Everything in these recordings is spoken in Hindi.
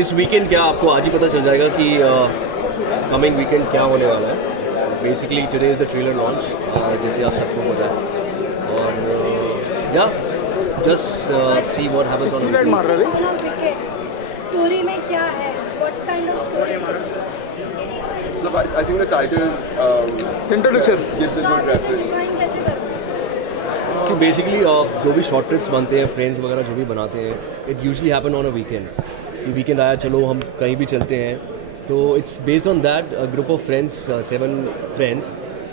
इस वीकेंड क्या आपको आज ही पता चल जाएगा कि कमिंग वीकेंड क्या होने वाला है. Basically today is the trailer launch, जैसे आप सबको पता है. और या just see what happens on weekend. Story में क्या है, what kind of story? I think the title Introduction gives a good reference. Define कैसे करोगे? सो बेसिकली जो भी शॉर्ट ट्रिप्स बनते हैं, फ्रेंड्स वगैरह जो भी बनाते हैं, it usually happen on a weekend. Weekend आया, चलो हम कहीं भी चलते हैं. तो it's based on that. A group of friends, 7 friends,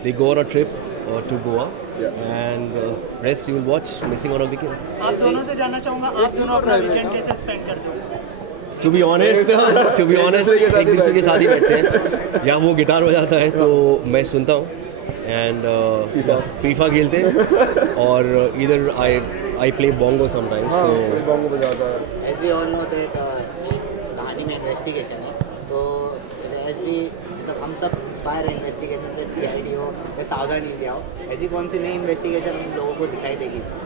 they go on a trip to Goa and rest you will watch missing on a weekend. आप दोनों से जानना चाहूँगा, आप दोनों अपना वीकेंड कैसे स्पेंड करते हो? टू बी ऑनेस्ट एक दूसरे के साथ ही बैठते हैं. या वो गिटार बजाता है तो मैं सुनता हूँ एंड फीफा खेलते हैं, और इधर आई प्ले बोंगो समटाइम्स. हाँ, बॉन्गो बजाता है. As we all know that कहानी में इन्वेस्टिगेशन है, तो एज वी मतलब हम सब इंस्पायर है इन्वेस्टिगेशन से. CID हो या सावधान इंडिया हो, ऐसी कौन सी नई इन्वेस्टिगेशन हम लोगों को दिखाई देगी इसमें?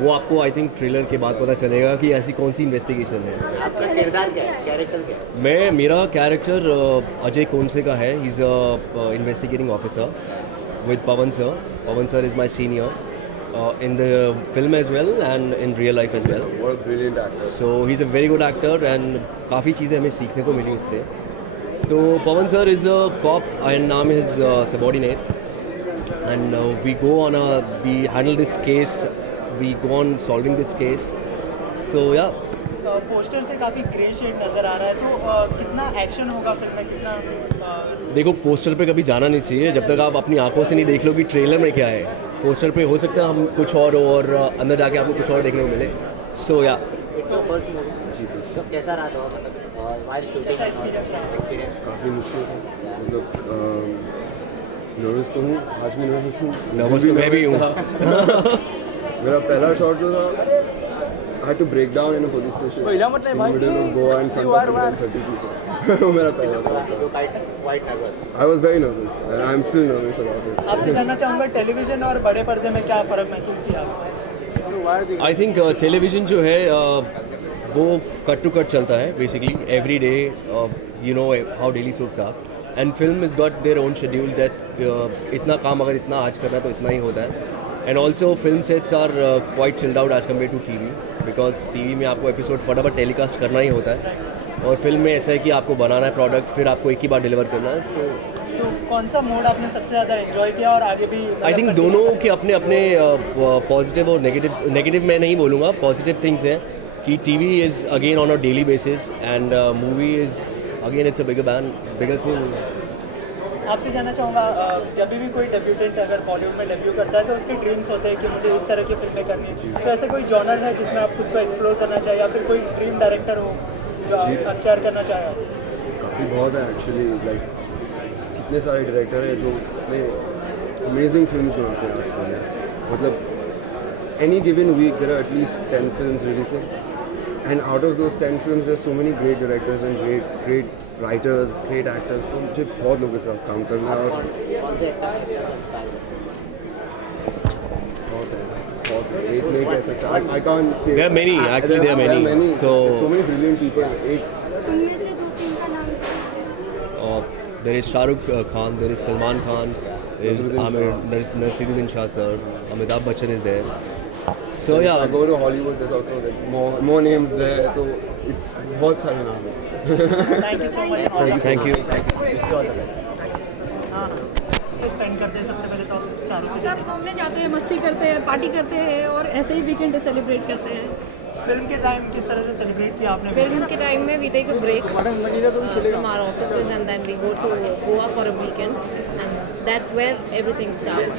वो आपको आई थिंक ट्रेलर के बाद पता चलेगा कि ऐसी कौन सी इन्वेस्टिगेशन है. आपका किरदार क्या है, कैरेक्टर क्या है? मेरा कैरेक्टर अजय कोनसे का है. He is a investigating officer with Pawan sir. Pawan sir is my senior in the film as well and in real life as well. What a brilliant actor. So he's a very good actor and काफ़ी चीज़ें हमें सीखने को मिली इससे. तो Pawan sir is a cop and नाम is subordinate, and we handle this case, we go on solving this case. So yeah. Poster से काफ़ी ग्रे शेड नज़र आ रहा है, तो कितना एक्शन होगा फिल्म में, कितना देखो, पोस्टर पे कभी जाना नहीं चाहिए जब तक आप अपनी आंखों से नहीं देख लो कि ट्रेलर में क्या है. पोस्टर पे हो सकता है हम कुछ और अंदर जाके आपको कुछ और देखने को मिले. सो या इट्स योर फर्स्ट मूवी, तो कैसा रहा था मतलब वाइल शूटिंग एक्सपीरियंस? काफ़ी मुश्किल था. मतलब नर्वस तो हूँ, आज भी नर्वस हूँ. नर्वस तो मैं भी हूँ. मेरा पहला शॉट जो था, I had to break down in a police station पहिला म्हटलंय in भाई, the middle of Goa in front of 130 people. वो मेरा पहला था. You quite nervous. I was very nervous and I'm still nervous about it. आपसे जानना चाहूँगा, टेलीविजन और बड़े पर्दे में क्या फ़र्क महसूस किया आपने? आई थिंक टेलीविज़न जो है वो कट टू कट चलता है basically every day. You know how daily shoots are, and film is got their own schedule that इतना काम अगर इतना आज करना है तो इतना ही होता है. And also film sets are quite chilled out as compare to TV, because TV में आपको एपिसोड फटाफट टेलीकास्ट करना ही होता है, और फिल्म में ऐसा है कि आपको बनाना है प्रोडक्ट, फिर आपको एक ही बार डिलीवर करना है. तो कौन सा मोड आपने सबसे ज़्यादा एंजॉय किया और आगे भी आई थिंक दोनों के अपने अपने पॉजिटिव और नेगेटिव मैं नहीं बोलूँगा, पॉजिटिव थिंग्स हैं कि TV is again on a daily basis and movie is again it's a bigger thing. आपसे जानना चाहूँगा, जब भी कोई डेब्यूटेंट अगर बॉलीवुड में डेब्यू करता है तो उसके ड्रीम्स होते हैं कि मुझे इस तरह की फिल्में करनी है, तो ऐसे कोई जॉनर है जिसमें आप खुद को एक्सप्लोर करना चाहिए, या फिर कोई ड्रीम डायरेक्टर हो जो आप अचार करना चाहे? काफ़ी बहुत है एक्चुअली. लाइक कितने सारे डायरेक्टर हैं जो इतने अमेजिंग फिल्म्स बनाते हैं आजकल. मतलब any given week there are at least 10 films releasing, and out of those 10 films there are so many great directors and great writers, great actors. तो मुझे बहुत लोगों के साथ काम करना है, और कौन से एक्टर हैं जो इंस्पायर बहुत है, बहुत है. एक नहीं कह सकता. I can't say. There are many, actually there are many. So many brilliant people. एक उनमें से 2-3 का नाम बताओ. there is Shahrukh Khan, there is Salman Khan, there is Nasiruddin Shah sir, Amitabh Bachchan is there. So yeah, I go to Hollywood, there's also like more names there. So it's बहुत सारे नाम हैं. Thank you so much. thank you. हाँ, स्पेंड करते हैं सबसे पहले तो चारों से सब घूमने जाते हैं, मस्ती करते हैं, पार्टी करते हैं और ऐसे ही वीकेंड सेलिब्रेट करते हैं. फिल्म के टाइम किस तरह से सेलिब्रेट किया आपने? फिल्म के टाइम में we take a break from our offices and then we go to Goa for a weekend and that's where everything starts.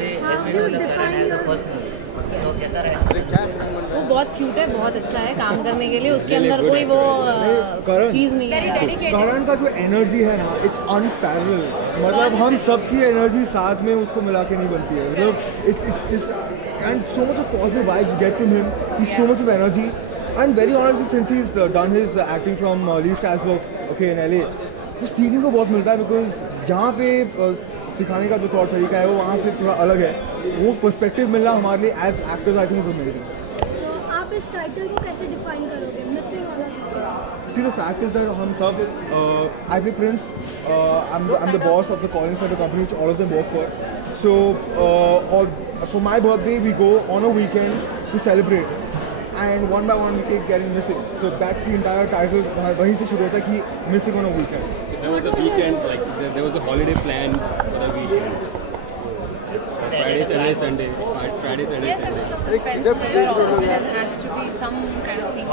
वो बहुत क्यूट है, बहुत अच्छा है काम करने के लिए. उसके अंदर कोई वो चीज़ नहीं है. करण का जो एनर्जी है ना, इट्स अनपैरेलल. मतलब हम सबकी एनर्जी साथ में उसको मिला के नहीं बनती है. मतलब it's and so much of positive vibes you get from him. He is so much of energy. I am very honest, since he is done his acting from Lee Strasberg okay in LA, उस सीखने को बहुत मिलता है. बिकॉज जहाँ पे सिखाने का जो तौर तरीका है वो वहाँ से थोड़ा अलग है. वो पर्सपेक्टिव मिलना हमारे लिए as actors I think is amazing. तो आप इस टाइटल को कैसे डिफाइन करोगे, missing on a weekend? See, the fact is that हम सब I play Prince. I'm the boss of the calling center company which all of them work for. So for my birthday we go on a weekend to celebrate, and one by one we keep getting missing. So that's the entire title. वहीं से शुरू होता है कि missing on a weekend. There was a weekend, like there was a holiday plan for the weekend. Friday, Saturday, Sunday. Friday, Saturday, Yes, Sunday. it's a suspense where always there has to be some kind of thing.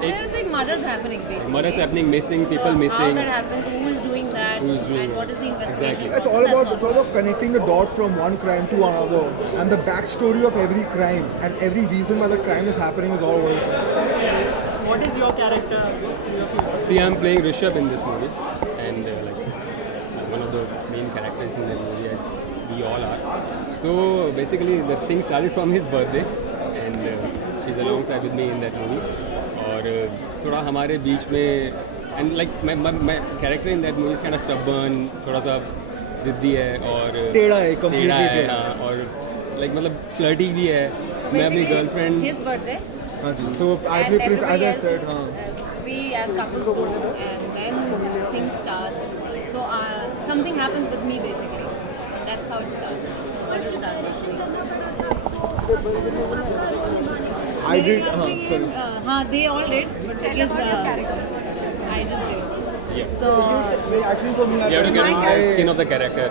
There is like murders happening basically. Murders happening, missing, people How missing. that happened, who is doing that, Who is doing and what is the investigation? Exactly. It's all about connecting the dots from one crime to another, and the backstory of every crime and every reason why the crime is happening is all over the place. What is your character? See, I'm playing Rishabh in this movie, and like one of the main characters in this movie, as we all are. So basically, the thing started from his birthday, and she's alongside with me in that movie. और थोड़ा हमारे बीच में, and like my character in that movie is kind of stubborn, थोड़ा सा जिद्दी है और टेढ़ा है, completely टेढ़ा है, टेढ़ा। हाँ, और like मतलब flirty भी है. So मैं अपनी basically, गर्लफ्रेंड his birthday. हाँ जी, तो I And play Prince, as I everybody said, हाँ. else, we as couples go, and then things starts. So something happens with me basically. That's how it starts. How it starts basically. I मेरे did, ख्याल हाँ, से ये, sorry. हाँ, they all did, because I just did. Yes. So Actually for me, You have to get My the skin of the character.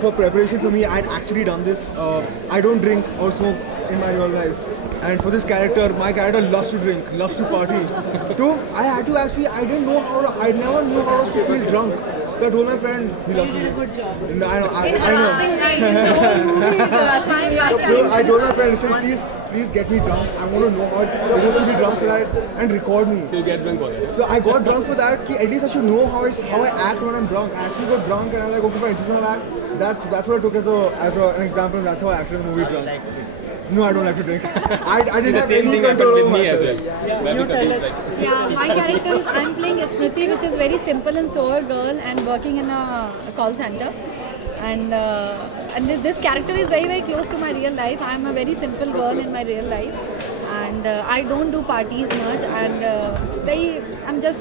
for preparation for me, I'd actually done this. I don't drink or smoke in my real life. And for this character, my character loves to drink, loves to party. So I had to actually, I didn't know how to, I never knew how to feel drunk. So I told my friend, he loves you to did a drink. good job. No, I know, In I know. harassing me, in the whole movie is harassing me. So I told my friend, listen, please get me drunk. I want to know how it is to be drunk so that and record me. So you get drunk for that. So I got drunk for that. At least I should know how I act when I'm drunk. I actually got drunk and I'm like, okay, fine, this is how I act. That's what I took as an example. That's how I acted in the movie drunk. No, I don't like to drink. I didn't The have same any thing happened control with over me as myself. well. मैं भी कभी like Yeah, my character is I'm playing Smriti, which is very simple and sober girl and working in a call center. And this character is very close to my real life. I'm a very simple girl in my real life, and I don't do parties much, and I'm just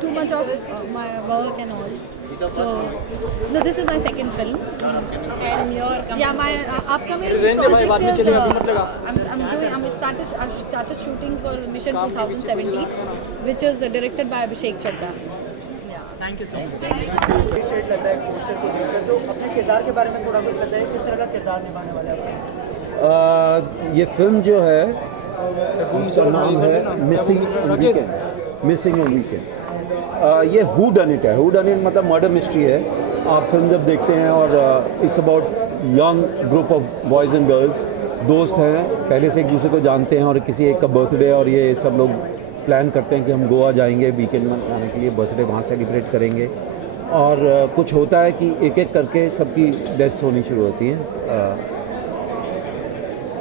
too much of my work and all. So no, this is my second film. And your Yeah, my upcoming project is I've started shooting for Mission 2017, which is directed by Abhishek Chadda. Thank you so much. Straight लग रहा है पोस्टर को देखकर, तो अपने किरदार के बारे में थोड़ा कुछ बताइए, किस तरह का किरदार निभाने वाले हैं आप? ये फिल्म जो है उसका नाम है मिसिंग ऑन वीकेंड। ये हू डन इट है। हू डन इट मतलब मर्डर मिस्ट्री है। आप फिल्म जब देखते हैं और it's about young group of boys and girls, दोस्त हैं, पहले से एक दूसरे को जानते हैं और किसी एक का बर्थडे और ये सब लोग प्लान करते हैं कि हम गोवा जाएंगे वीकेंड मनाने के लिए, बर्थडे वहाँ सेलिब्रेट करेंगे। और कुछ होता है कि एक एक करके सबकी डेथ्स होनी शुरू होती हैं।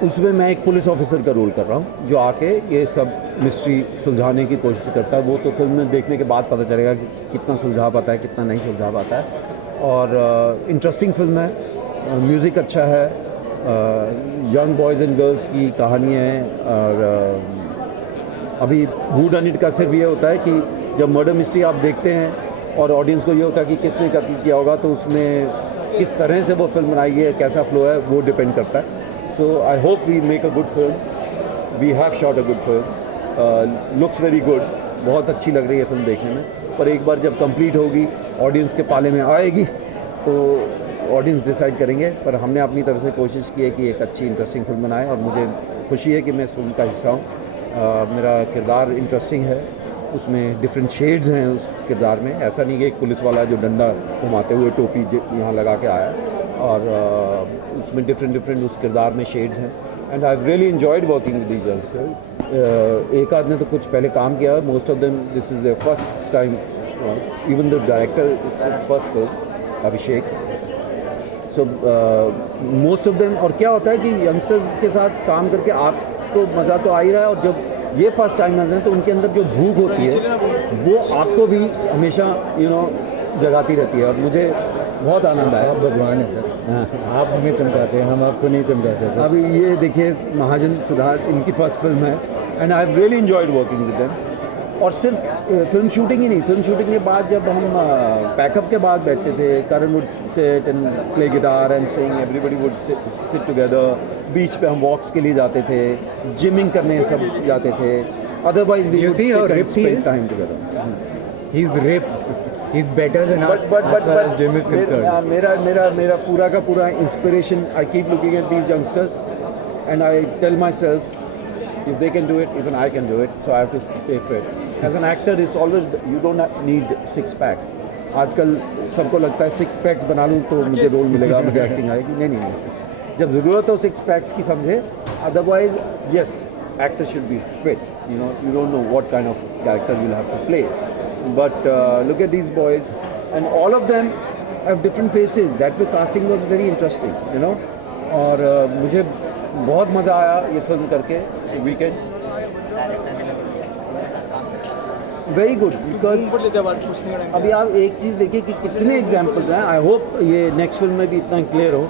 उसमें मैं एक पुलिस ऑफिसर का रोल कर रहा हूँ जो आके ये सब मिस्ट्री सुलझाने की कोशिश करता है। वो तो फिल्म में देखने के बाद पता चलेगा कि कितना सुलझा पाता है, कितना नहीं सुलझा पाता है। और इंटरेस्टिंग फिल्म है, म्यूज़िक अच्छा है, यंग बॉयज़ एंड गर्ल्स की कहानी है। और अभी हू डन इट का सिर्फ ये होता है कि जब मर्डर मिस्ट्री आप देखते हैं और ऑडियंस को ये होता है कि किसने कत्ल किया होगा, तो उसमें किस तरह से वो फिल्म बनाई है, कैसा फ्लो है, वो डिपेंड करता है। So I hope we make a good film. We have shot a good film, looks very good, बहुत अच्छी लग रही है फिल्म देखने में। पर एक बार जब कंप्लीट होगी, ऑडियंस के पाले में आएगी, तो ऑडियंस डिसाइड करेंगे। पर हमने अपनी तरफ से कोशिश की है कि एक अच्छी इंटरेस्टिंग फिल्म बनाएं और मुझे खुशी है कि मैं इस फिल्म का हिस्सा हूँ। मेरा किरदार इंटरेस्टिंग है, उसमें डिफरेंट शेड्स हैं उस किरदार में। ऐसा नहीं कि एक पुलिस वाला जो डंडा घुमाते हुए टोपी यहाँ लगा के आया, और उसमें डिफरेंट उस किरदार में शेड्स हैं। And I really enjoyed working with these youngsters. एक आध ने तो कुछ पहले काम किया, most of them this is their first time, even the director is his first film, Abhishek. So most of them, और क्या होता है कि यंगस्टर्स के साथ काम करके आपको मज़ा तो आ ही रहा है, और जब ये फर्स्ट टाइमर्स हैं तो उनके अंदर जो भूख होती है वो आपको भी हमेशा जगाती रहती है, और मुझे बहुत आनंद आया। आप भगवान है सर, आप हमें चमकाते हैं, हम आपको नहीं चमकाते सर। अभी ये देखिए, महाजन सिद्धार्थ, इनकी फर्स्ट फिल्म है and I have really enjoyed working with them. और सिर्फ फिल्म शूटिंग ही नहीं, फिल्म शूटिंग के बाद जब हम पैकअप के बाद बैठते थे, Karan would sit and play guitar and sing, everybody would sit together. Beach पे हम वॉक्स के लिए जाते थे, जिमिंग करने सब जाते थे. Otherwise we You would see how sit and ripped he spend is? Time together. He's ripped. He's better than us as far as gym is concerned. मेरा पूरा का पूरा inspiration, I keep looking at these youngsters and I tell myself if they can do it, even I can do it, so I have to stay fit. As an actor, it's always, you don't need 6 packs. आजकल सबको लगता है 6 packs बना लूँ तो मुझे रोल मिलेगा, मुझे एक्टिंग आएगी. नहीं. जब ज़रूरत हो 6 packs की समझे. Otherwise, yes, actor should be fit. You don't know what kind of character you'll have to play. But look at these boys, and all of them have different faces. That way casting was very interesting, और मुझे बहुत मज़ा आया ये फिल्म करके. वीकेंड वेरी गुड, बिकॉज अभी आप एक चीज़ देखिए कि कितने एग्जाम्पल्स हैं. आई होप ये नेक्स्ट फिल्म में भी इतना क्लियर हो.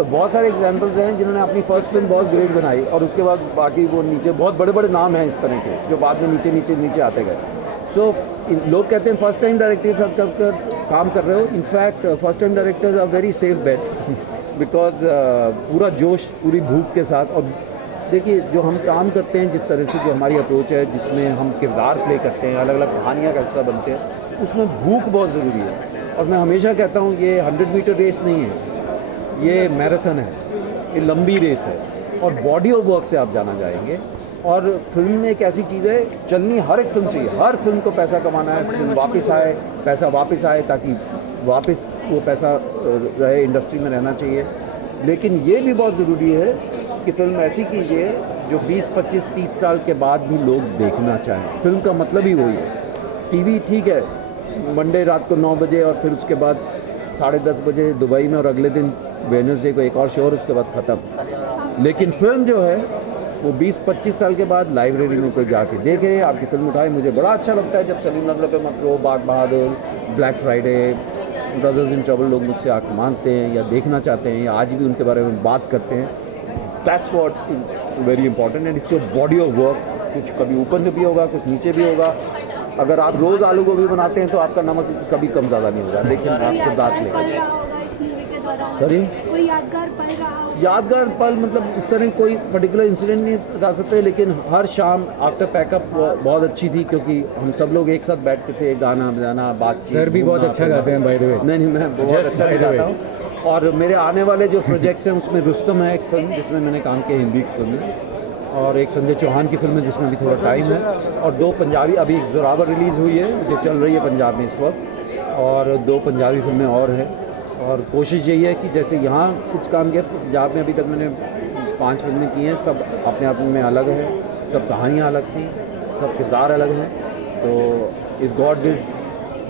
बहुत सारे एग्जाम्पल्स हैं जिन्होंने अपनी फर्स्ट फिल्म बहुत ग्रेट बनाई और उसके बाद बाकी वो नीचे बहुत बड़े बड़े नाम हैं इस तरह के जो बाद में नीचे आते गए. सो लोग कहते हैं फर्स्ट टाइम डायरेक्टर के साथ कब काम कर रहे हो. In fact first time directors are very safe bet because पूरा जोश, पूरी भूख के साथ. और देखिए जो हम काम करते हैं, जिस तरह से जो हमारी अप्रोच है, जिसमें हम किरदार प्ले करते हैं, अलग अलग कहानियाँ का हिस्सा बनते हैं, उसमें भूख बहुत ज़रूरी है. और मैं हमेशा कहता हूँ ये 100 मीटर रेस नहीं है, ये मैराथन है, ये लंबी रेस है. और बॉडी ऑफ वर्क से आप जाना जाएंगे. और फिल्म में एक ऐसी चीज़ है, चलनी हर एक फिल्म चाहिए. हर फिल्म को पैसा कमाना है, फिल्म वापस आए, पैसा वापस आए, ताकि वापस वो पैसा रहे, इंडस्ट्री में रहना चाहिए. लेकिन ये भी बहुत ज़रूरी है कि फिल्म ऐसी कीजिए जो 20, 25, 30 साल के बाद भी लोग देखना चाहें. फिल्म का मतलब ही वही है. टीवी ठीक है, मंडे रात को 9 बजे और फिर उसके बाद 10:30 बजे दुबई में, और अगले दिन वेडनेसडे को एक और शो और उसके बाद ख़त्म. लेकिन फिल्म जो है वो 20-25 साल के बाद लाइब्रेरी में कोई जाके देखे, आपकी फिल्म उठाए. मुझे बड़ा अच्छा लगता है जब सलीम नगरों पे मत रो, Bagh Bahadur, Black Friday, Brothers in Trouble लोग मुझसे आके मांगते हैं या देखना चाहते हैं या आज भी उनके बारे में बात करते हैं. That's what very important. And it's your body of work. कुछ कभी ऊपर भी होगा, कुछ नीचे भी होगा. अगर आप रोज़ आलू गोभी बनाते हैं तो आपका नमक कभी कम ज़्यादा नहीं होगा, लेकिन आप खुद दांत लेंगे. सॉरी, कोई यादगार पल रहा हो? यादगार पल मतलब इस तरह कोई पर्टिकुलर इंसिडेंट नहीं बता सकते, लेकिन हर शाम आफ्टर पैकअप बहुत अच्छी थी क्योंकि हम सब लोग एक साथ बैठते थे, गाना बजाना, बातचीत. सर भी बहुत अच्छा गाते हैं बाय द वे. नहीं, मैं बहुत अच्छा गाता हूँ. और मेरे आने वाले जो प्रोजेक्ट्स हैं उसमें रुस्तम है एक फिल्म जिसमें मैंने काम किया, हिंदी की फिल्म है, और एक संजय चौहान की फिल्म है जिसमें भी थोड़ा टाइम है, और 2 पंजाबी, अभी एक जोरावर रिलीज़ हुई है जो चल रही है पंजाब में इस वक्त, और 2 पंजाबी फिल्में और हैं. और कोशिश यही है कि जैसे यहाँ कुछ काम किया, पंजाब में अभी तक मैंने 5 फिल्में की हैं, सब अपने आप में अलग है, सब कहानियाँ अलग थी, सब किरदार अलग हैं. तो if God has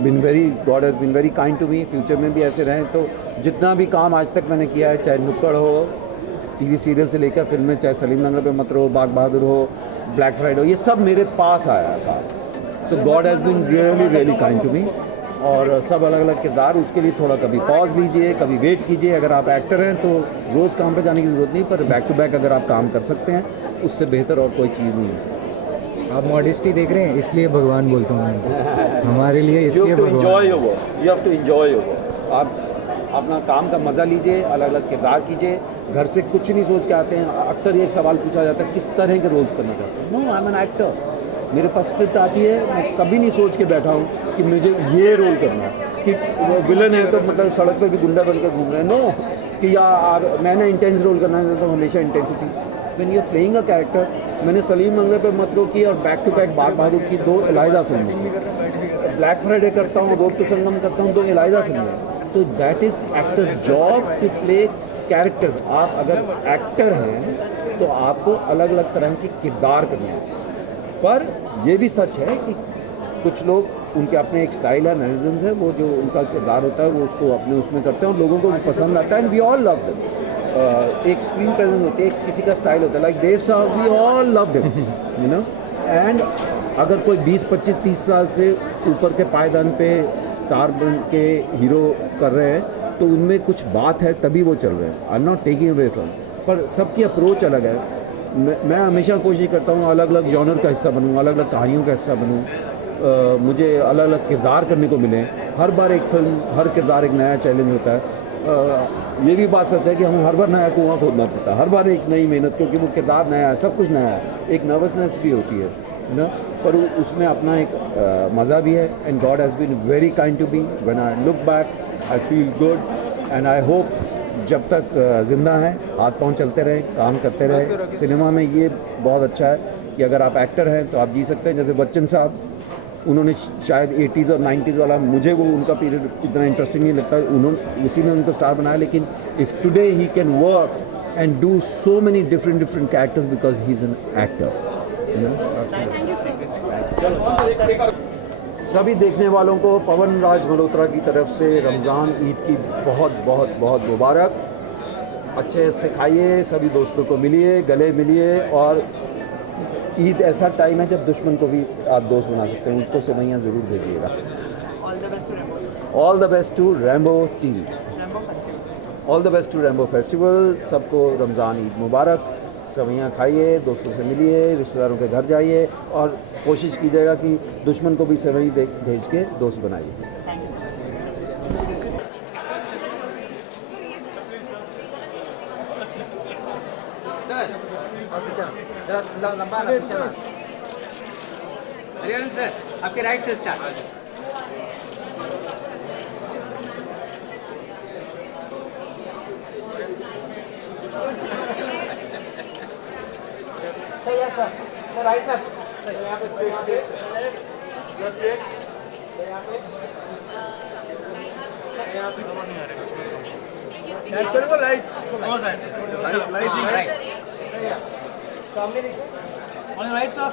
been very kind to me, future में भी ऐसे रहें. तो जितना भी काम आज तक मैंने किया है, चाहे नुक्कड़ हो, टीवी सीरियल से लेकर फिल्में, चाहे सलीम नंगल पे मत रहो, बाग बहादुर हो, ब्लैक फ्राइडे हो, ये सब मेरे पास आया है काम. So God has been really kind to me. और सब अलग अलग किरदार, उसके लिए थोड़ा कभी पॉज लीजिए, कभी वेट कीजिए. अगर आप एक्टर हैं तो रोज़ काम पे जाने की ज़रूरत नहीं, पर बैक टू बैक अगर आप काम कर सकते हैं उससे बेहतर और कोई चीज़ नहीं हो सकती. आप मॉडेस्टी देख रहे हैं, इसलिए भगवान बोलता हूँ मैं. हमारे लिए इसलिए भगवान. You have to enjoy your work. आप अपना काम का मज़ा लीजिए, अलग अलग किरदार कीजिए. घर से कुछ नहीं सोच के आते हैं. अक्सर एक सवाल पूछा जाता है किस तरह के रोल्स करना चाहते हैं. No, I am an actor. मेरे पास स्क्रिप्ट आती है, मैं कभी नहीं सोच के बैठा हूँ कि मुझे ये रोल करना है, कि विलन है तो मतलब सड़क पे भी गुंडा बनकर घूम रहे हैं. नो, कि या मैंने इंटेंस रोल करना है तो हमेशा intensity. When you are playing a character, मैंने सलीम मंगल पे मत रो की और back to back Bagh Bahadur की 2 अलहदा फिल्में की. ब्लैक फ्राइडे करता हूँ, रोड टू संगम करता हूँ, 2 अलहदा फिल्में. तो that is actors job to play characters. आप अगर एक्टर हैं तो आपको अलग अलग तरह के किरदार करने हैं. पर ये भी सच है कि कुछ लोग उनके अपने एक स्टाइल है, मैनरिज्म्स है, वो जो उनका किरदार होता है वो उसको अपने उसमें करते हैं और लोगों को पसंद आता है. And we all love them. एक स्क्रीन प्रेजेंस होती है, किसी का स्टाइल होता है, like Dev Sahab, we all love them, you know. And अगर कोई 20, 25, 30 साल से ऊपर के पायदान पे स्टार बन के हीरो कर रहे हैं तो उनमें कुछ बात है, तभी वो चल रहे हैं. आई am not taking away from, पर सबकी अप्रोच अलग है. मैं हमेशा कोशिश करता हूँ अलग अलग जॉनर का हिस्सा बनूँ, अलग अलग कहानियों का हिस्सा बनूँ, मुझे अलग अलग किरदार करने को मिले। हर बार एक फिल्म, हर किरदार एक नया चैलेंज होता है। ये भी बात सच है कि हमें हर बार नया कुआं खोदना पड़ता है, हर बार एक नई मेहनत, क्योंकि वो किरदार नया है, सब कुछ नया है, एक नर्वसनेस भी होती है ना, पर उसमें अपना एक मज़ा भी है। And God has been very kind to me. When I look back I feel good and I hope जब तक ज़िंदा हैं हाथ पाँव चलते रहें, काम करते रहें। सिनेमा में ये बहुत अच्छा है कि अगर आप एक्टर हैं तो आप जी सकते हैं। जैसे बच्चन साहब, उन्होंने शायद 80s और 90s वाला, मुझे वो उनका पीरियड इतना इंटरेस्टिंग नहीं लगता, उन्होंने उसी ने उनको स्टार बनाया। लेकिन if today he can work and do so many different characters because he is an actor. सभी देखने वालों को पवन राज मल्होत्रा की तरफ से रमज़ान ईद की बहुत बहुत बहुत मुबारक। अच्छे से खाइए, सभी दोस्तों को मिलिए, गले मिलिए, और ईद ऐसा टाइम है जब दुश्मन को भी आप दोस्त बना सकते हैं, उसको सेवैयाँ ज़रूर भेजिएगा। All the best to Rambo TV, all the best to Rambo festival. सबको रमज़ान ईद मुबारक। सेवैयाँ खाइए, दोस्तों से मिलिए, रिश्तेदारों के घर जाइए, और कोशिश कीजिएगा कि दुश्मन को भी सेवई भेज के दोस्त बनाइए। सर आपके राइट से स्टार्ट। सर राइट में यहाँ पे चलो राइट सामने देखो on right sir.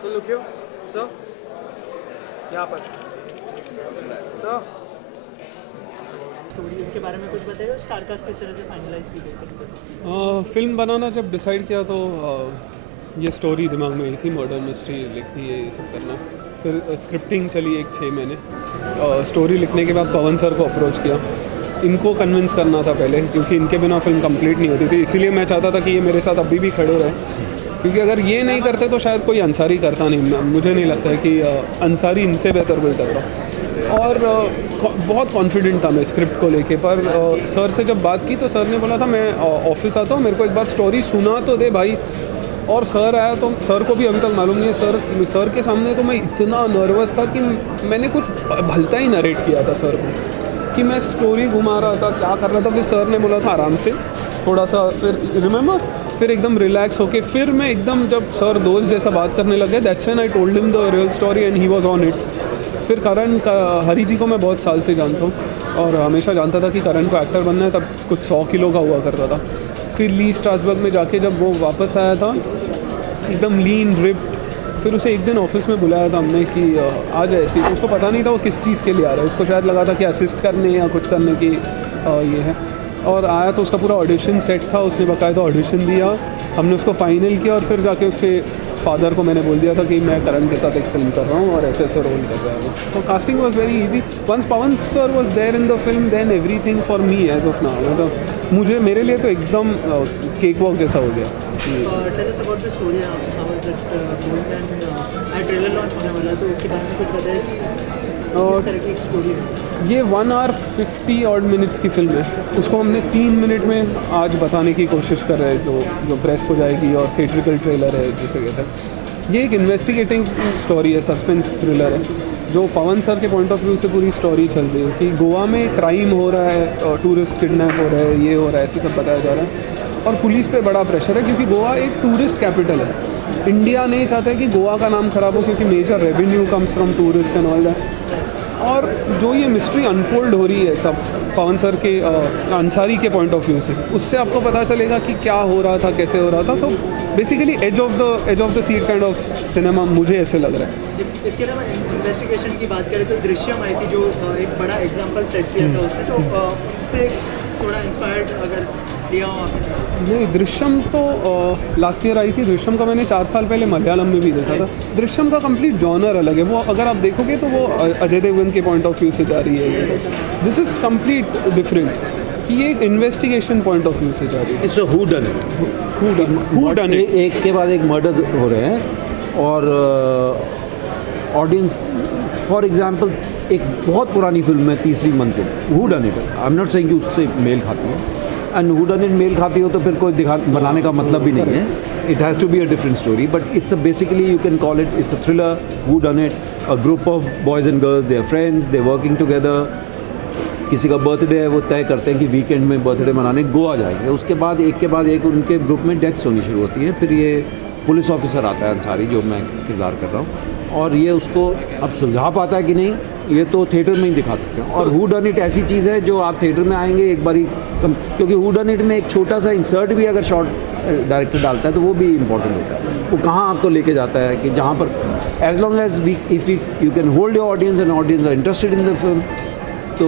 So look here, sir. यहाँ पर सर स्टोरी उसके बारे में कुछ बताइए, स्टार कास्ट किस तरह से फाइनलाइज की गई? फिल्म बनाना जब डिसाइड किया तो ये स्टोरी दिमाग में आई थी, मर्डर मिस्ट्री लिखनी है, ये सब करना। फिर स्क्रिप्टिंग चली 6 महीने। स्टोरी लिखने के बाद पवन सर को अप्रोच किया, इनको कन्विंस करना था पहले, क्योंकि इनके बिना फिल्म कंप्लीट नहीं होती थी। इसीलिए मैं चाहता था कि ये मेरे साथ अभी भी खड़े रहे, क्योंकि अगर ये नहीं करते तो शायद कोई अंसारी करता नहीं। मुझे नहीं लगता है कि अंसारी इनसे बेहतर कोई करता। और बहुत कॉन्फिडेंट था मैं स्क्रिप्ट को लेके, पर सर से जब बात की तो सर ने बोला था मैं ऑफिस आता हूँ, मेरे को एक बार स्टोरी सुना तो दे भाई। और सर आया तो सर को भी अभी तक मालूम नहीं है, सर के सामने तो मैं इतना नर्वस था कि मैंने कुछ भलता ही नरेट किया था सर को, कि मैं स्टोरी घुमा रहा था, क्या कर रहा था। फिर सर ने बोला था आराम से थोड़ा सा, फिर रिमेंबर, फिर एकदम रिलैक्स होके, फिर मैं एकदम जब सर दोस्त जैसा बात करने लगे, that's when I told him the real story and he was on it. फिर करण हरी जी को मैं बहुत साल से जानता हूँ और हमेशा जानता था कि करण को एक्टर बनना है, तब कुछ 100 किलो का हुआ करता था। फिर ली स्ट्रासबर्ग में जाके जब वो वापस आया था एकदम लीन रिप्ड, फिर उसे एक दिन ऑफिस में बुलाया था हमने कि आ जाए ऐसी। तो उसको पता नहीं था वो किस चीज़ के लिए आ रहा है, उसको शायद लगा था कि असिस्ट करने या कुछ करने की ये है। और आया तो उसका पूरा ऑडिशन सेट था, उसने बाकायदा ऑडिशन दिया, हमने उसको फाइनल किया, और फिर जाके उसके फादर को मैंने बोल दिया था कि मैं करण के साथ एक फिल्म कर रहा हूँ और ऐसे ऐसे रोल कर रहा हूँ। So casting was very easy. Once Pavan sir was there in the film then everything for me as of now, मतलब मुझे मेरे लिए तो एकदम केक वॉक जैसा हो गया। Tell us about the story, how is it going, and trailer launch होने वाला है तो उसके बारे में कुछ बताइए कि किस तरह की स्टोरी है। ये 1 hour 50 odd minutes की फिल्म है, उसको हमने 3 मिनट में आज बताने की कोशिश कर रहे हैं, जो प्रेस को जाएगी, और थिएट्रिकल ट्रेलर है जिसे कहते हैं। ये एक इन्वेस्टिगेटिंग स्टोरी है, सस्पेंस थ्रिलर है, जो पवन सर के पॉइंट ऑफ व्यू से पूरी स्टोरी चल रही है कि गोवा में क्राइम हो रहा है, टूरिस्ट किडनैप हो रहा है, ये हो रहा है, ऐसे सब बताया जा रहा है। और पुलिस पे बड़ा प्रेशर है क्योंकि गोवा एक टूरिस्ट कैपिटल है। इंडिया नहीं चाहता है कि गोवा का नाम खराब हो, क्योंकि major revenue comes from tourist and all that. और जो ये मिस्ट्री अनफोल्ड हो रही है सब पवन सर के अंसारी के पॉइंट ऑफ व्यू से, उससे आपको पता चलेगा कि क्या हो रहा था, कैसे हो रहा था। So basically edge of the seat kind of cinema मुझे ऐसे लग रहा है। इसके अलावा इन्वेस्टिगेशन की बात करें तो दृश्यम आई थी, जो एक बड़ा एग्जाम्पल सेट किया था उसने, तो उससे थोड़ा इंस्पायर्ड अगर लिया हो आपने? नहीं, दृश्यम तो लास्ट ईयर आई थी। दृश्यम का मैंने 4 साल पहले मलयालम में भी देखा था। दृश्यम का कंप्लीट जॉनर अलग है। वो अगर आप देखोगे तो वो अजय देवगन के पॉइंट ऑफ व्यू से जा रही है। दिस इज़ कंप्लीट डिफरेंट कि ये एक इन्वेस्टिगेशन पॉइंट ऑफ व्यू से जा रही है। It's who done it, who done it. एक के बाद एक मर्डर हो रहे हैं और ऑडियंस, फॉर एग्जांपल एक बहुत पुरानी फिल्म है तीसरी मंजिल, हू done it, I am not saying कि उससे मेल खाती है, एंड हू डन इट मेल खाती हो तो फिर कोई बनाने का मतलब भी नहीं है. It has to be a different story, but it's basically you can call it, it's a thriller. Who done it, a group of boys and girls, they are friends, they working together. किसी का बर्थडे है, वो तय करते हैं कि वीकेंड में बर्थडे मनाने गोवा जाएंगे. उसके बाद एक के बाद एक उनके ग्रुप में डेथ्स होनी शुरू होती हैं. फिर ये पुलिस ऑफिसर आता है अंसारी, जो मैं किरदार कर रहा हूँ, और ये उसको अब सुलझा पाता है कि नहीं, ये तो थिएटर में ही दिखा सकते हैं. और हू डन इट ऐसी चीज़ है जो आप थिएटर में आएंगे एक बारी कम, क्योंकि हू डन इट में एक छोटा सा इंसर्ट भी अगर शॉर्ट डायरेक्टर डालता है तो वो भी इंपॉर्टेंट होता है. वो कहाँ आपको लेके जाता है कि जहाँ पर as long as we if you can hold your audience and audience are interested in the film, तो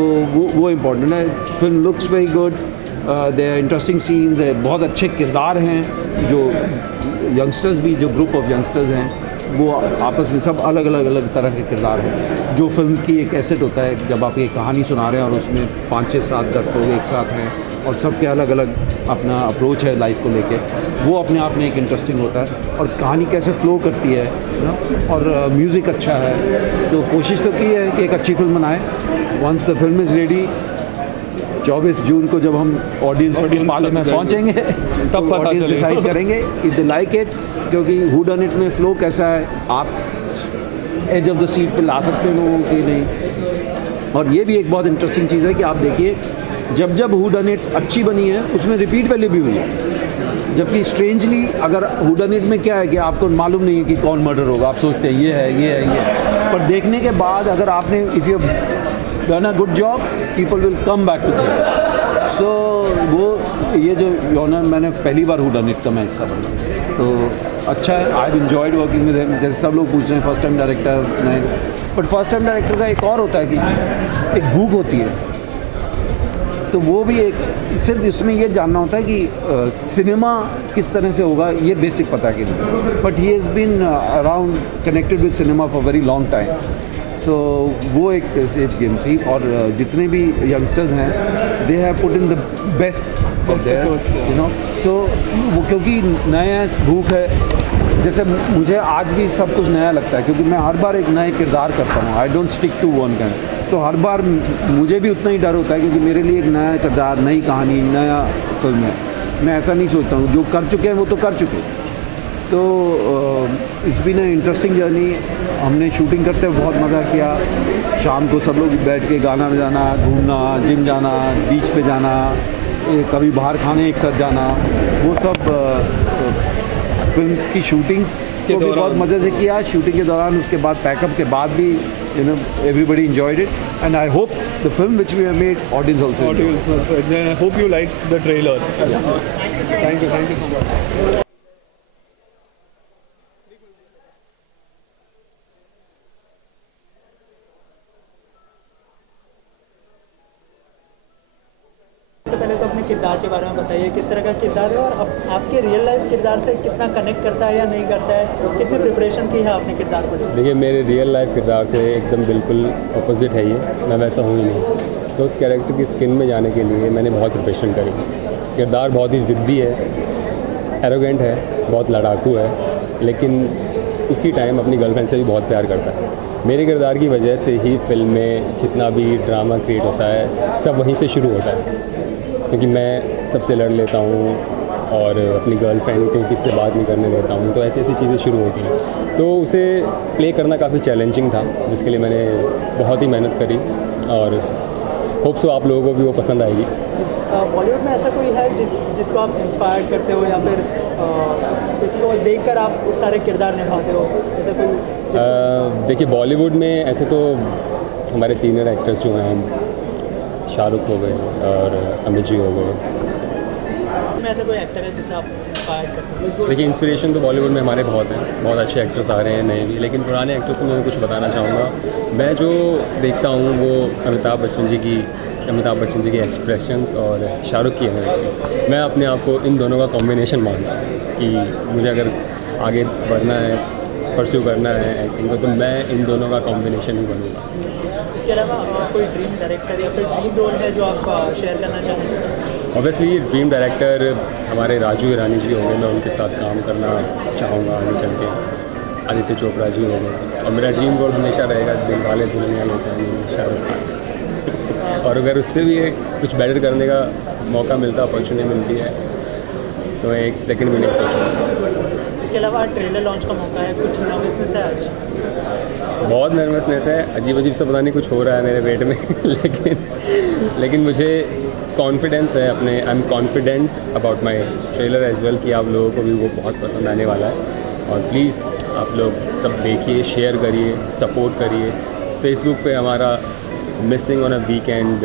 वो इम्पॉर्टेंट है. Film looks very good, they are interesting scenes, बहुत अच्छे किरदार हैं. जो यंगस्टर्स भी, जो ग्रुप ऑफ यंगस्टर्स हैं, वो आपस में सब अलग अलग तरह के किरदार हैं. जो फिल्म की एक एसेट होता है, जब आप एक कहानी सुना रहे हैं और उसमें 5, 6, 7, 10 लोग एक साथ हैं और सबके अलग अलग अपना अप्रोच है लाइफ को लेके, वो अपने आप में एक इंटरेस्टिंग होता है. और कहानी कैसे फ्लो करती है ना, और म्यूज़िक अच्छा है. तो कोशिश तो की है कि एक अच्छी फिल्म बनाए. Once the film is ready, 24 जून को जब हम ऑडियंस पाले में पहुंचेंगे तब ऑडियंस डिसाइड करेंगे इफ दे लाइक इट. क्योंकि हू डन इट में फ्लो कैसा है, आप एज ऑफ द सीट पे ला सकते हैं लोगों के नहीं. और ये भी एक बहुत इंटरेस्टिंग चीज़ है कि आप देखिए, जब हू डन इट अच्छी बनी है उसमें रिपीट वैल्यू भी हुई है. जबकि स्ट्रेंजली अगर हू डन इट में क्या है कि आपको मालूम नहीं है कि कौन मर्डर होगा, आप सोचते हैं ये है, पर देखने के बाद अगर आपने if you done a good job, people will come back to theatre. So वो ये जो ऑनर, मैंने पहली बार हू डन इट का मैं हिस्सा बना, तो अच्छा है. I have enjoyed working with him. जैसे सब लोग पूछ रहे हैं फर्स्ट टाइम डायरेक्टर नहीं, बट फर्स्ट टाइम डायरेक्टर का एक और होता है कि एक भूख होती है. तो वो भी एक सिर्फ इसमें ये जानना होता है कि सिनेमा किस तरह से होगा, ये बेसिक पता है कि नहीं. But he has been around connected with cinema for very long time. So वो एक सेफ गेम थी. और जितने भी यंगस्टर्स हैं, they have put in the best you know. So वो क्योंकि नया भूख है. जैसे मुझे आज भी सब कुछ नया लगता है, क्योंकि मैं हर बार एक नए किरदार करता हूँ. I don't stick to one can. तो हर बार मुझे भी उतना ही डर होता है, क्योंकि मेरे लिए एक नया किरदार, नई कहानी, नया फिल्म है. मैं ऐसा नहीं सोचता हूँ, जो कर चुके हैं वो तो कर चुके. तो it's been a interesting journey. हमने शूटिंग करते हुए बहुत मज़ा किया. शाम को सब लोग बैठ के गाना बजाना, घूमना, जिम जाना, बीच पे जाना, कभी बाहर खाने एक साथ जाना, वो सब फिल्म की शूटिंग को भी बहुत मज़े से किया. शूटिंग के दौरान, उसके बाद पैकअप के बाद भी, you know, everybody enjoyed it, and I hope the film which we have made, audience also enjoyed. I hope you liked the trailer. Yeah. Thank you so much. सबसे पहले तो अपने किरदार के बारे में बताइए, किस तरह का किरदार है और आपके रियल लाइफ किरदार से कितना कनेक्ट करता है या नहीं करता है, कितनी प्रिपरेशन की है आपने किरदार को लेकर? देखिए, मेरे रियल लाइफ किरदार से एकदम बिल्कुल अपोजिट है ये. मैं वैसा हूँ ही नहीं. तो उस कैरेक्टर की स्किन में जाने के लिए मैंने बहुत प्रिपरेशन करी. किरदार बहुत ही ज़िद्दी है, एरोगेंट है, बहुत लड़ाकू है, लेकिन उसी टाइम अपनी गर्लफ्रेंड से भी बहुत प्यार करता है. मेरे किरदार की वजह से ही फिल्म में जितना भी ड्रामा क्रिएट होता है, सब वहीं से शुरू होता है. क्योंकि मैं सबसे लड़ लेता हूँ और अपनी गर्लफ्रेंड को किसी से बात नहीं करने देता हूँ, तो ऐसी ऐसी चीज़ें शुरू होती हैं. तो उसे प्ले करना काफ़ी चैलेंजिंग था, जिसके लिए मैंने बहुत ही मेहनत करी, और होप सो आप लोगों को भी वो पसंद आएगी. बॉलीवुड में ऐसा कोई है जिसको आप इंस्पायर करते हो, या फिर जिसको देखकर आप सारे किरदार निभाते हो, ऐसा कोई? देखिए, बॉलीवुड में ऐसे तो हमारे सीनियर एक्टर्स जो हैं, शाहरुख हो गए और अमित जी हो गए. में ऐसा कोई एक्टर है जिसे आप इंस्पायर करते हो? देखिए, इंस्पिरेशन तो बॉलीवुड में हमारे बहुत हैं, बहुत अच्छे एक्टर्स आ रहे हैं, नए भी. लेकिन पुराने एक्टर्स से मैं कुछ बताना चाहूँगा. मैं जो देखता हूँ वो अमिताभ बच्चन जी की अमिताभ बच्चन जी के एक्सप्रेशंस और शाहरुख की एनर्जी, मैं अपने आप को इन दोनों का कॉम्बिनेशन मानता हूँ कि मुझे अगर आगे बढ़ना है, परस्यू करना है एक्टिंग को, तो मैं इन दोनों का कॉम्बिनेशन ही बनूँगा। इसके अलावा कोई ड्रीम डायरेक्टर या फिर ड्रीम रोल है जो आप शेयर करना चाहेंगे? ऑब्वियसली ड्रीम डायरेक्टर हमारे राजू ईरानी जी हो गए, मैं उनके साथ काम करना चाहूँगा आगे चल के। आदित्य चोपड़ा जी हो गए, और मेरा ड्रीम रोल हमेशा रहेगा दिलवाले दुल्हनिया ले जाएंगे, शाहरुख खान। और अगर उससे भी कुछ बेटर करने का मौका मिलता, अपॉर्चुनिटी मिलती है, तो मैं एक सेकंड में नहीं सोचूंगा। इसके अलावा ट्रेलर लॉन्च का मौका है, कुछ नर्वसनेस है आज? बहुत नर्वसनेस है, अजीब अजीब सा पता नहीं कुछ हो रहा है मेरे पेट में लेकिन मुझे कॉन्फिडेंस है अपने, I am confident about my trailer as well कि आप लोगों को भी वो बहुत पसंद आने वाला है। और प्लीज़ आप लोग सब देखिए, शेयर करिए, सपोर्ट करिए। फेसबुक पे हमारा मिसिंग ऑन अ वीकेंड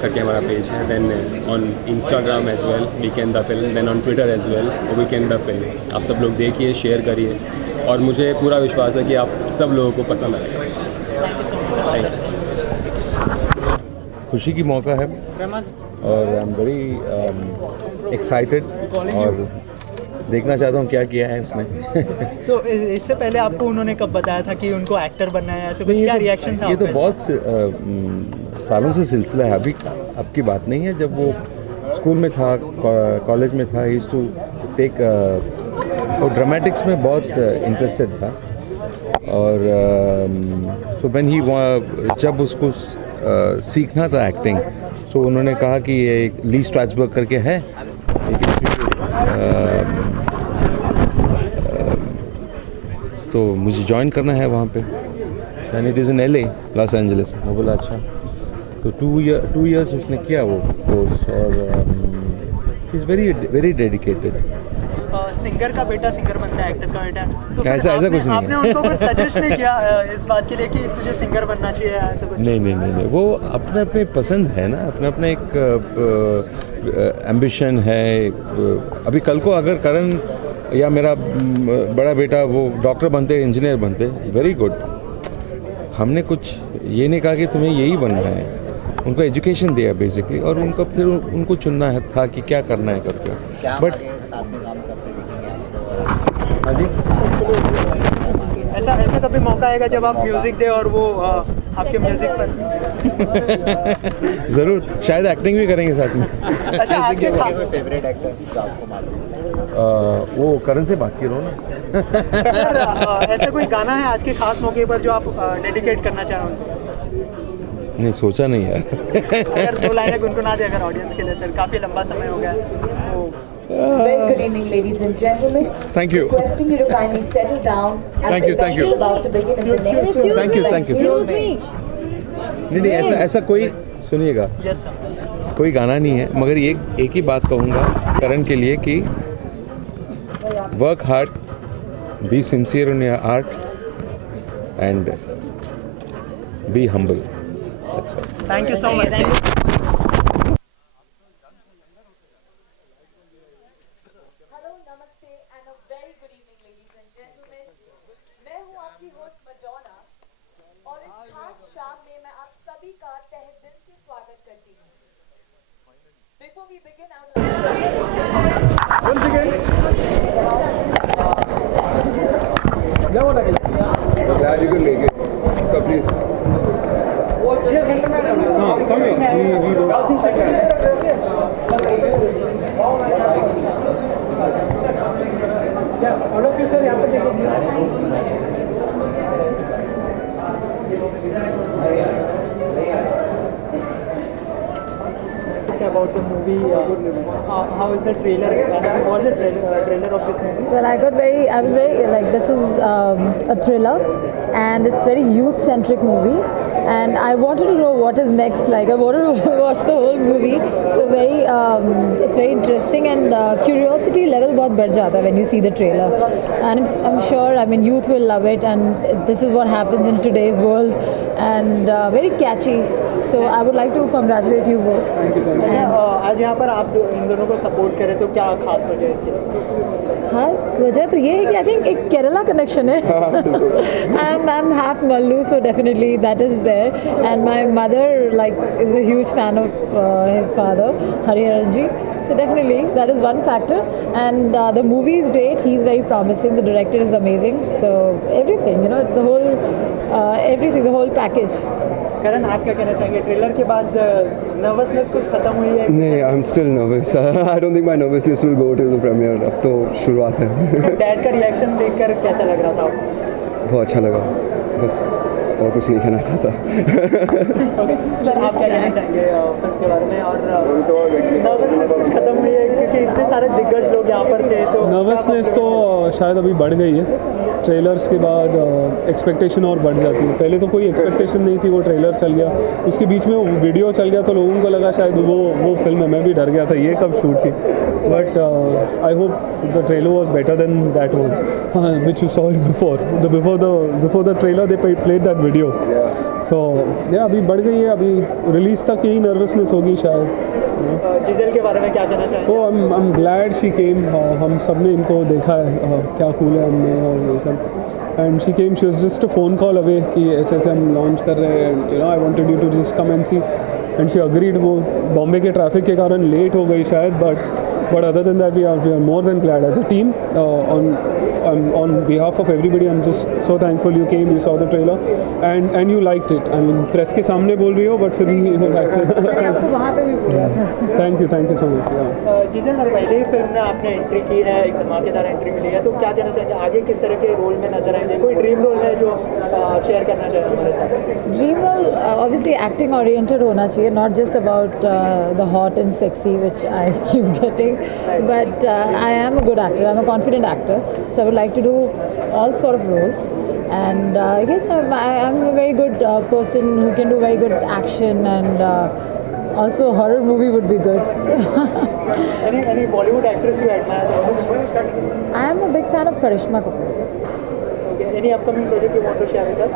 करके हमारा पेज है, then on Instagram as well weekend the film, then on Twitter as well weekend the film. आप सब लोग देखिए, शेयर करिए, और मुझे पूरा विश्वास है कि आप सब लोगों को पसंद आएगा। खुशी की मौका है और आई एम वेरी एक्साइटेड और देखना चाहता हूँ क्या किया है इसने। तो इससे पहले आपको उन्होंने कब बताया था कि उनको एक्टर बनना है, ऐसे कुछ क्या रिएक्शन था? ये तो बहुत सालों से सिलसिला है, अभी अब की बात नहीं है। जब वो स्कूल में था, कॉलेज में था, यूज्ड टू टेक, वो ड्रामेटिक्स में बहुत इंटरेस्टेड था। और तो व्हेन ही जब उसको सीखना था एक्टिंग, सो उन्होंने कहा कि ये ली स्ट्रैसबर्ग करके है, तो मुझे ज्वाइन करना है वहाँ पे, and it is in LA, Los Angeles. मैं बोला अच्छा, तो 2 years उसने किया वो कोर्स, और he is very dedicated. Singer का बेटा सिंगर बनता है, एक्टर का बेटा, तो ऐसा कुछ नहीं है। आपने उनको कुछ सजेस्ट नहीं किया इस बात के लिए कि तुझे सिंगर बनना चाहिए, ऐसा कुछ? नहीं, वो अपने अपने पसंद है ना, अपना अपना एक एम्बिशन है। अभी कल को अगर करण या मेरा बड़ा बेटा वो डॉक्टर बनते, इंजीनियर बनते, वेरी गुड। हमने कुछ ये नहीं कहा कि तुम्हें यही बनना है, उनको एजुकेशन दिया बेसिकली, और उनको फिर उनको चुनना है था कि क्या करना है करके। बट ऐसा कभी मौका आएगा जब आप म्यूजिक दे और वो आपके म्यूजिक पर ज़रूर, शायद एक्टिंग भी करेंगे साथ में। अच्छा, आज के फेवरेट एक्टर जो आपको मालूम? वो करण से बात की रहो ना। सर, ऐसा कोई गाना है आज के खास मौके पर जो आप डेडिकेट करना चाहें? नहीं, सोचा नहीं यार। अगर 2 लाइनें गुनगुना दे अगर ऑडियंस के लिए सर, काफ़ी लंबा समय हो गया तो। Very good evening, ladies and gentlemen. Thank you. Requesting you to kindly settle down as the event is about to begin in the next 2 minutes. Thank you. नहीं, ऐसा कोई, सुनिएगा, यस सर, कोई गाना नहीं है, मगर एक ही बात कहूँगा करण के लिए कि work hard, be sincere in your art, and be humble. Thank you so much. और इस खास शाम में मैं आप सभी का तहे दिल से स्वागत करती हूँ। Before we begin, I would like once again, glad you could make it. So please. yes, no, come here. We dancing second. Yeah, all of you sir, यहाँ पर देखो। About the movie, how is the trailer? Was it trailer of this movie? Well, I was very like, this is a thriller, and it's very youth-centric movie, and I wanted to know what is next. Like, I wanted to watch the whole movie, so it's very interesting, and curiosity level बहुत बढ़ जाता है when you see the trailer, and I'm sure, I mean, youth will love it, and this is what happens in today's world, and very catchy. So I would like to congratulate you both. Thank you. आज यहाँ पर आप इन दोनों को सपोर्ट करें तो क्या खास वजह है इसकी? खास वजह तो ये है कि आई थिंक एक केरला कनेक्शन है and I am half Mallu so definitely that is there and my mother like is a huge fan of his father Hariharan ji so definitely that is one factor and the movie is great, he's very promising, the director is amazing, so everything, you know, it's the whole everything, the whole package. करण, आप क्या कहना चाहेंगे? ट्रेलर के बाद नर्वसनेस कुछ खत्म हुई है? नहीं, I am still nervous. I don't think my nervousness will go till the premiere. अब तो शुरुआत है. डैड का रिएक्शन देखकर कैसा लग रहा था आपको? बहुत अच्छा लगा. बस और कुछ नहीं कहना चाहता. सर, आप क्या कहना चाहेंगे फिल्म के बारे में? और नर्वसनेस कुछ खत्म हुई है क्योंकि इतने सारे दिग्गज लोग यहाँ पर थे, तो नर्वसनेस तो शायद अभी बढ़ गई है. ट्रेलर्स के बाद एक्सपेक्टेशन और बढ़ जाती है. पहले तो कोई एक्सपेक्टेशन नहीं थी, वो ट्रेलर चल गया, उसके बीच में वो वीडियो चल गया तो लोगों को लगा शायद वो फिल्म है. मैं भी डर गया था ये कब शूट की, but I hope the trailer was better than that one which you saw it before the trailer they played that video. So या अभी बढ़ गई है. अभी रिलीज तक यही नर्वसनेस होगी शायद. जिजेल के बारे में क्या कहना चाहेंगे? Oh, I'm glad she came. हम सब ने इनको देखा है, क्या कूल है हमने और ये सब. And she came, she was just a phone call away कि ऐसे ऐसे हम लॉन्च कर रहे हैं, you know I wanted you to just come and see. And she agreed. वो बॉम्बे के ट्रैफिक के कारण लेट हो गई शायद, but other than that we are more than glad as a team. on behalf of everybody, I'm just so thankful you came, you saw the trailer and you liked it. I mean, press के सामने बोल रही हो but फिर भी you liked it. आपको वहाँ पे भी बोला था. Thank you so much. जिजेल, पहले ही फिल्म में आपने एंट्री की है, एक धमाकेदार एंट्री मिली है, तो क्या कहना चाहेंगे आगे किस तरह के रोल में नजर आएंगे? कोई ड्रीम रोल है जो आप शेयर करना चाहें हमारे साथ? Dream role, obviously acting oriented होना चाहिए, not just about the hot and sexy which I keep getting, but I am a good actor, I'm a confident actor, so I would like to do all sort of roles. And yes, I'm a very good person who can do very good action, and also a horror movie would be good. Any Bollywood actress you admire the most? I am a big fan of Karishma Kapoor. Okay. Any upcoming project you want to share with us?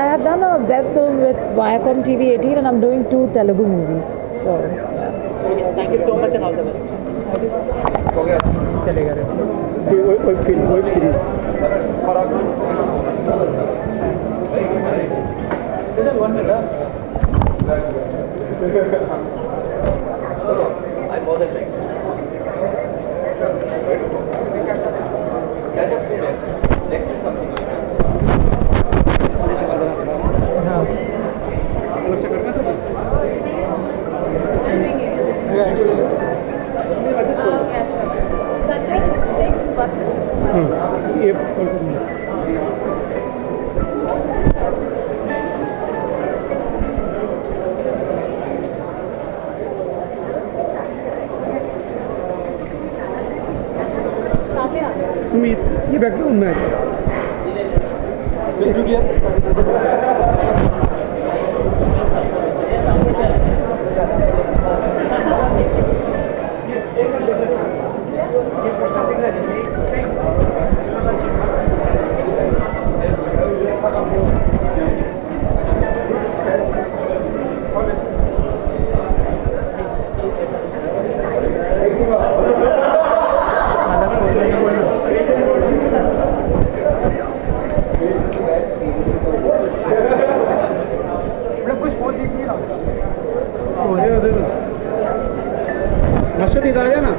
I have done a web film with Viacom TV 18 and I'm doing 2 Telugu movies. So, yeah. Okay. Thank you so much and all the best. चलेगा वेब सीरीज. ये बैकग्राउंड में नशद इधर आया ना.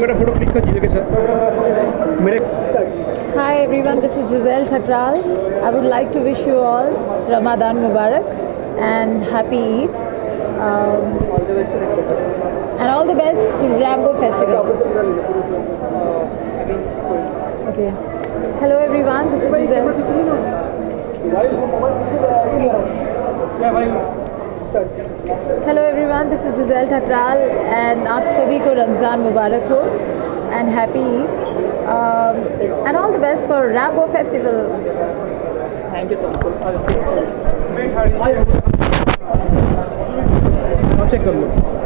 मेरा फोटो क्लिक कर दीजिएगा सर. मेरे Hi everyone, this is Giselle Thakral. I would like to wish you all Ramadan Mubarak and Happy Eid. And all the best to Rambo Festival. Okay. Hello everyone, this is Giselle. Hello everyone, this is Giselle Thakral and आप सभी को रमज़ान मुबारक हो and Happy Eid. And all the best for Rabo Festival. Thank you so much. Check कर लो